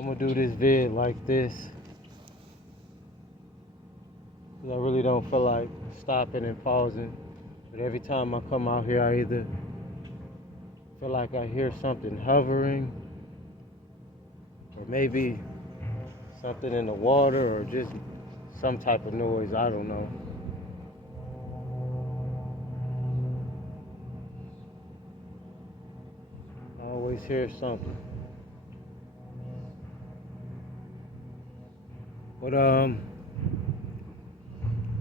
I'm gonna do this vid like this, because I really don't feel like stopping and pausing. But every time I come out here, I either feel like I hear something hovering, or maybe something in the water, or just some type of noise, I don't know. I always hear something. But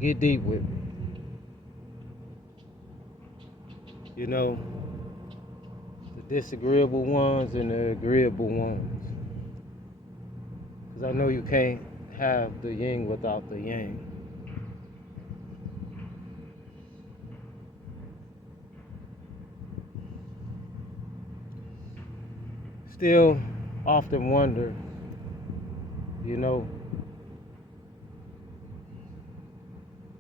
get deep with me. You know, the disagreeable ones and the agreeable ones. Because I know you can't have the yin without the yang. Still often wonder, you know,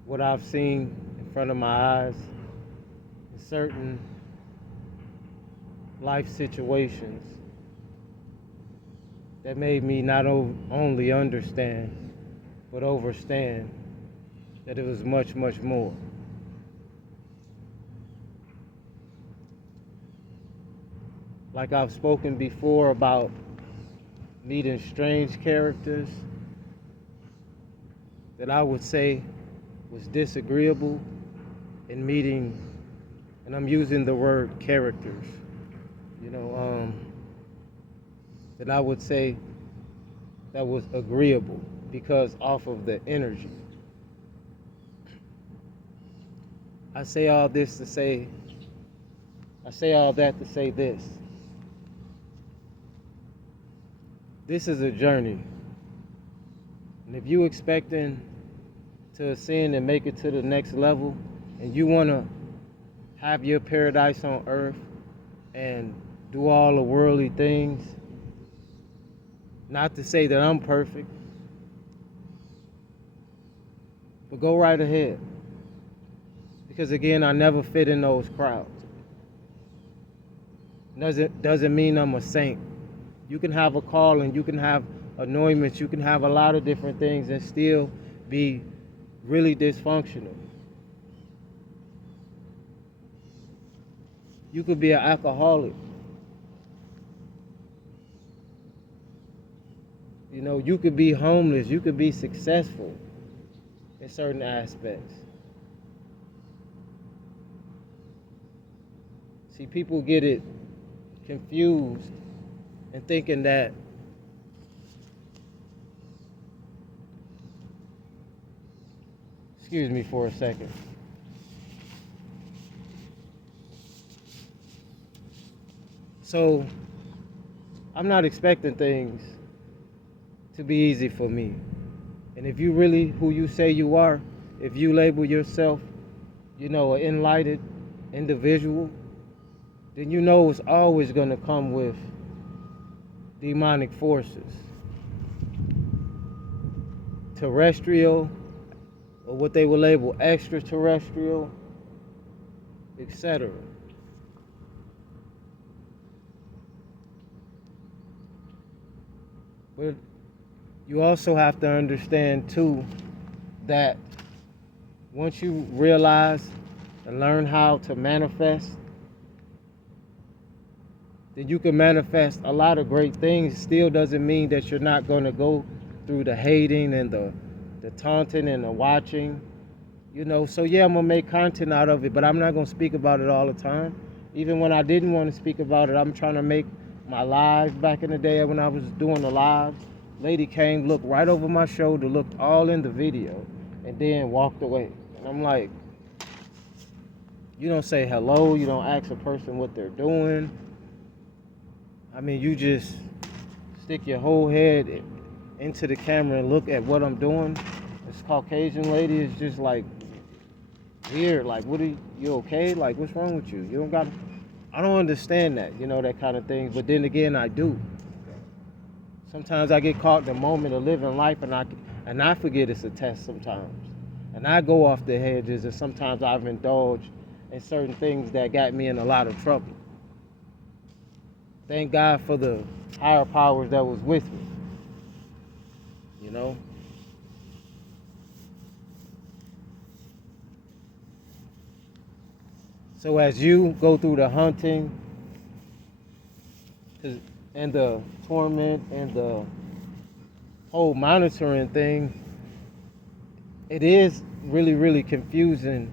what I've seen in front of my eyes in certain life situations that made me not only understand, but overstand that it was much, much more. Like I've spoken before about meeting strange characters that I would say was disagreeable in meeting, and I'm using the word characters, you know, that I would say that was agreeable because off of the energy. I say all that to say this. This is a journey. And if you expecting to ascend and make it to the next level, and you want to have your paradise on earth and do all the worldly things, not to say that I'm perfect, but go right ahead. Because again, I never fit in those crowds. Doesn't mean I'm a saint. You can have a calling, you can have anointments, you can have a lot of different things and still be really dysfunctional. You could be an alcoholic. You know, you could be homeless, you could be successful in certain aspects. See, people get it confused and thinking that excuse me for a second. So, I'm not expecting things to be easy for me. And if you really who you say you are, if you label yourself, you know, an enlightened individual, then you know it's always going to come with demonic forces. Terrestrial, or what they will label extraterrestrial, etc. But you also have to understand too that once you realize and learn how to manifest, then you can manifest a lot of great things. Still doesn't mean that you're not going to go through the hating and the taunting and the watching, you know. So yeah, I'm going to make content out of it, but I'm not going to speak about it all the time. Even when I didn't want to speak about it, I'm trying to make my lives back in the day when I was doing the lives. Lady came, looked right over my shoulder, looked all in the video, and then walked away. And I'm like, you don't say hello, you don't ask a person what they're doing. I mean, you just stick your whole head into the camera and look at what I'm doing. This Caucasian lady is just like weird. Like, what are you okay? Like, what's wrong with you? You don't got. I don't understand that, you know, that kind of thing. But then again, I do. Sometimes I get caught in the moment of living life, and I forget it's a test sometimes, and I go off the hedges, and sometimes I've indulged in certain things that got me in a lot of trouble. Thank God for the higher powers that was with me. you know. So as you go through the hunting and the torment and the whole monitoring thing, it is really, really confusing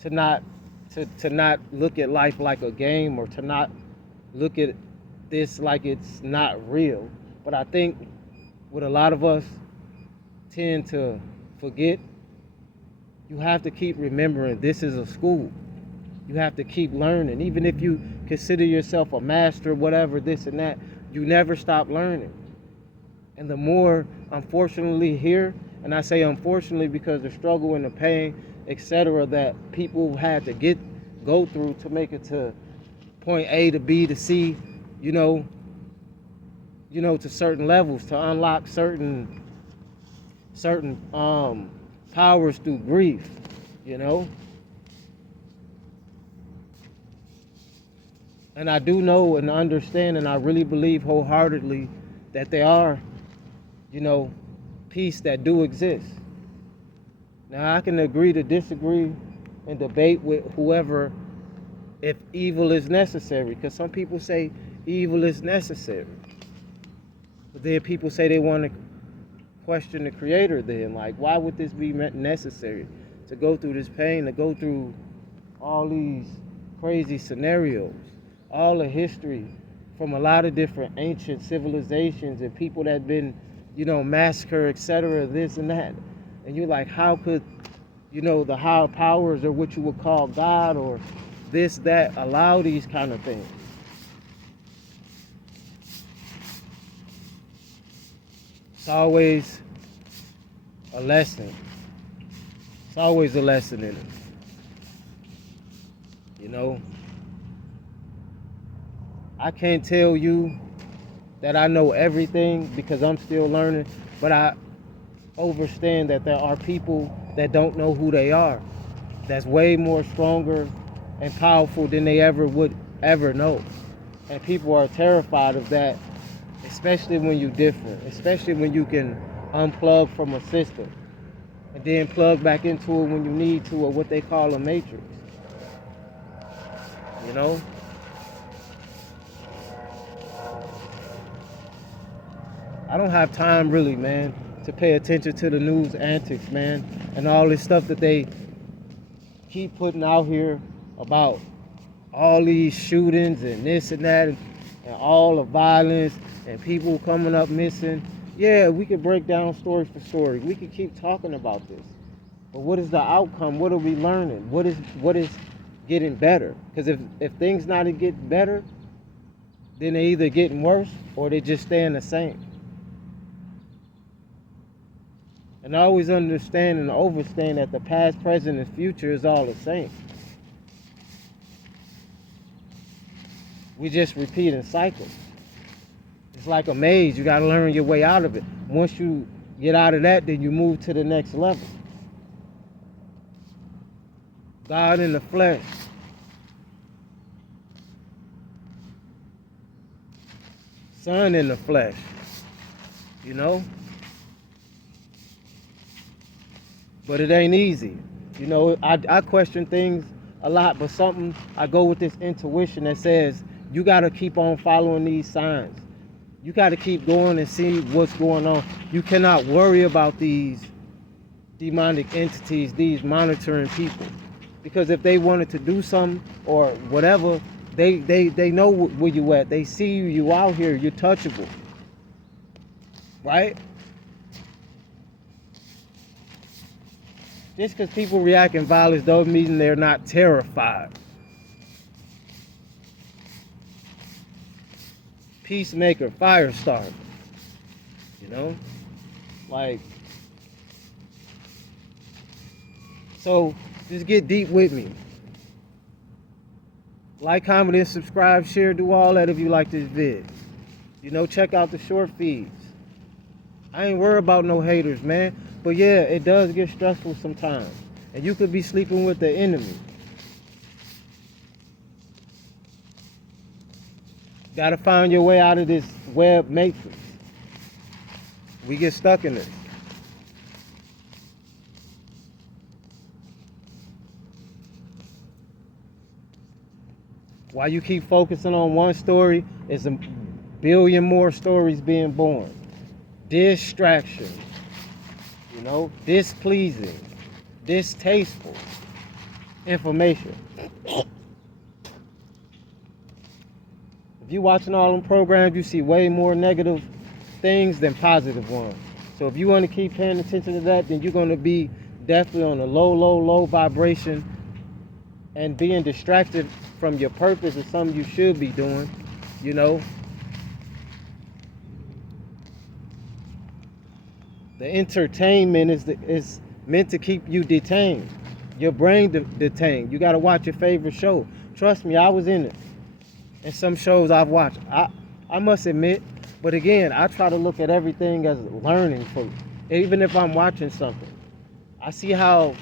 to not to not look at life like a game, or to not look at this like it's not real. But I think what a lot of us tend to forget, you have to keep remembering this is a school. You have to keep learning. Even if you consider yourself a master, whatever, this and that, you never stop learning. And the more, unfortunately, here, and I say unfortunately because the struggle and the pain, etc., that people had to go through to make it to point A to B to C, to certain levels, to unlock certain powers through grief, And I do know and understand, and I really believe wholeheartedly that there are, peace that do exist. Now I can agree to disagree and debate with whoever if evil is necessary, because some people say evil is necessary. But then people say they want to question the Creator then. Like, why would this be necessary? To go through this pain, to go through all these crazy scenarios, all the history from a lot of different ancient civilizations and people that have been, massacred, etc., this and that. And you're like, how could, the higher powers, or what you would call God, or this, that, allow these kind of things? It's always a lesson. It's always a lesson in it. I can't tell you that I know everything because I'm still learning, but I understand that there are people that don't know who they are. That's way more stronger and powerful than they would ever know. And people are terrified of that, especially when you're different, especially when you can unplug from a system and then plug back into it when you need to, or what they call a matrix. I don't have time really, man, to pay attention to the news antics, man, and all this stuff that they keep putting out here about all these shootings and this and that, and all the violence and people coming up missing. Yeah, we could break down story for story. We could keep talking about this. But what is the outcome? What are we learning? What is getting better? Because if things not getting better, then they either getting worse or they just staying the same. And I always understand and overstand that the past, present, and future is all the same. We just repeat in cycles. It's like a maze. You got to learn your way out of it. Once you get out of that, then you move to the next level. God in the flesh. Son in the flesh. But it ain't easy. I question things a lot, but I go with this intuition that says you got to keep on following these signs. You got to keep going and see what's going on. You cannot worry about these demonic entities, these monitoring people. Because if they wanted to do something or whatever, they know where you at. They see you out here, you're touchable. Right? Just because people react in violence doesn't mean they're not terrified. Peacemaker, fire starter. So just get deep with me. Like, comment, and subscribe, share, do all that if you like this vid. Check out the short feeds. I ain't worried about no haters, man. But yeah, it does get stressful sometimes. And you could be sleeping with the enemy. Gotta find your way out of this web matrix. We get stuck in this. While you keep focusing on one story, it's a billion more stories being born. Distraction, displeasing, distasteful information. If you're watching all them programs, you see way more negative things than positive ones. So if you want to keep paying attention to that, then you're going to be definitely on a low vibration, and being distracted from your purpose is something you should be doing. The entertainment is meant to keep you detained, your brain detained. You got to watch your favorite show. Trust me, I was in it. And some shows I've watched, I must admit, but again, I try to look at everything as learning for me. Even if I'm watching something, I see how,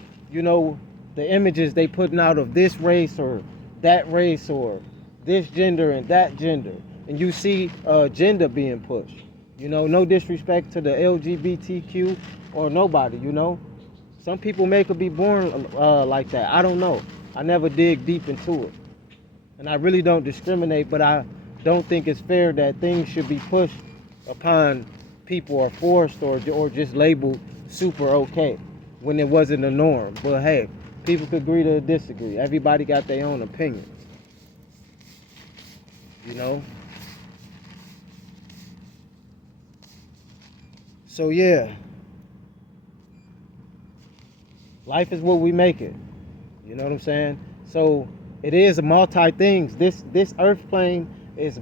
the images they putting out of this race or that race or this gender and that gender, and you see gender being pushed. No disrespect to the LGBTQ or nobody. Some people may could be born like that. I don't know. I never dig deep into it, and I really don't discriminate. But I don't think it's fair that things should be pushed upon people or forced or just labeled super okay when it wasn't the norm. But hey, people could agree to disagree. Everybody got their own opinions. So yeah, life is what we make it. You know what I'm saying? So it is a multi things. This earth plane is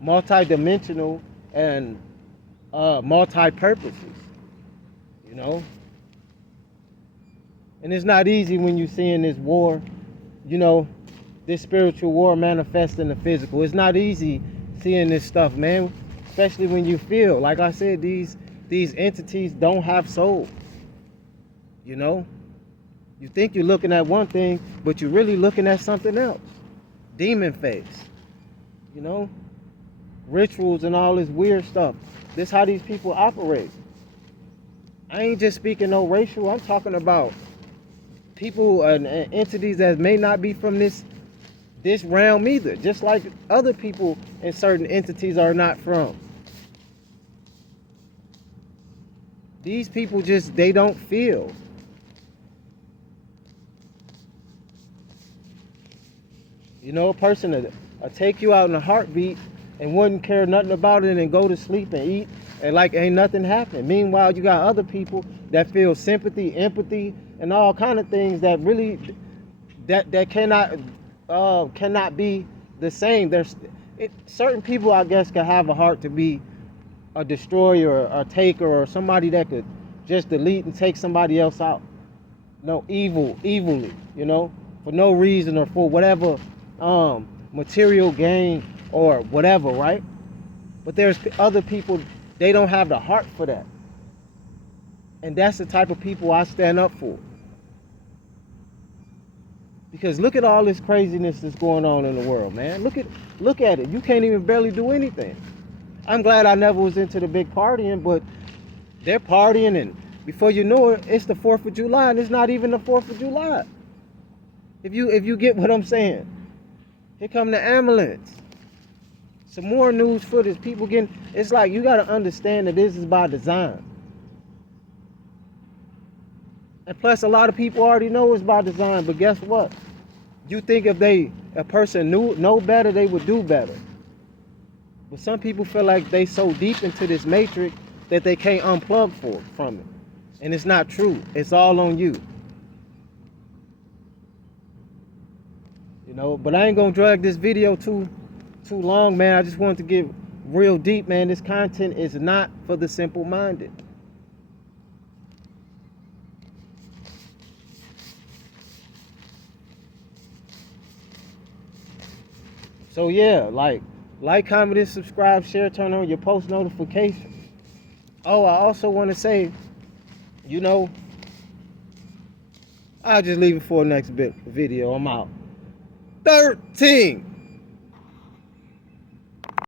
multi-dimensional and multi-purposes. And it's not easy when you're seeing this war, this spiritual war manifest in the physical. It's not easy seeing this stuff, man. Especially when you feel, like I said, these entities don't have soul. You think you're looking at one thing, but you're really looking at something else. Demon face. Rituals and all this weird stuff. This how these people operate. I ain't just speaking no racial. I'm talking about people and entities that may not be from this realm either. Just like other people and certain entities are not from. These people they don't feel. A person will take you out in a heartbeat and wouldn't care nothing about it and go to sleep and eat and like ain't nothing happened. Meanwhile, you got other people that feel sympathy, empathy, and all kind of things that really that cannot be the same. Certain people, I guess, can have a heart to be a destroyer or a taker or somebody that could just delete and take somebody else out. Evilly, for no reason or for whatever material gain or whatever, right? But there's other people, they don't have the heart for that. And that's the type of people I stand up for. Because look at all this craziness that's going on in the world, man. Look at it. You can't even barely do anything. I'm glad I never was into the big partying, but they're partying, and before you know it, it's the 4th of July, and it's not even the 4th of July. If you get what I'm saying. Here come the ambulance. Some more news footage. People getting, it's like you got to understand that this is by design. And plus, a lot of people already know it's by design, but guess what? You think if a person know better, they would do better. But some people feel like they so deep into this matrix that they can't unplug from it. And it's not true. It's all on you. But I ain't gonna drag this video too long, man. I just wanted to get real deep, man. This content is not for the simple-minded. So yeah, like, comment, and subscribe, share, turn on your post notifications. Oh, I also want to say, I'll just leave it for the next video. I'm out. 13.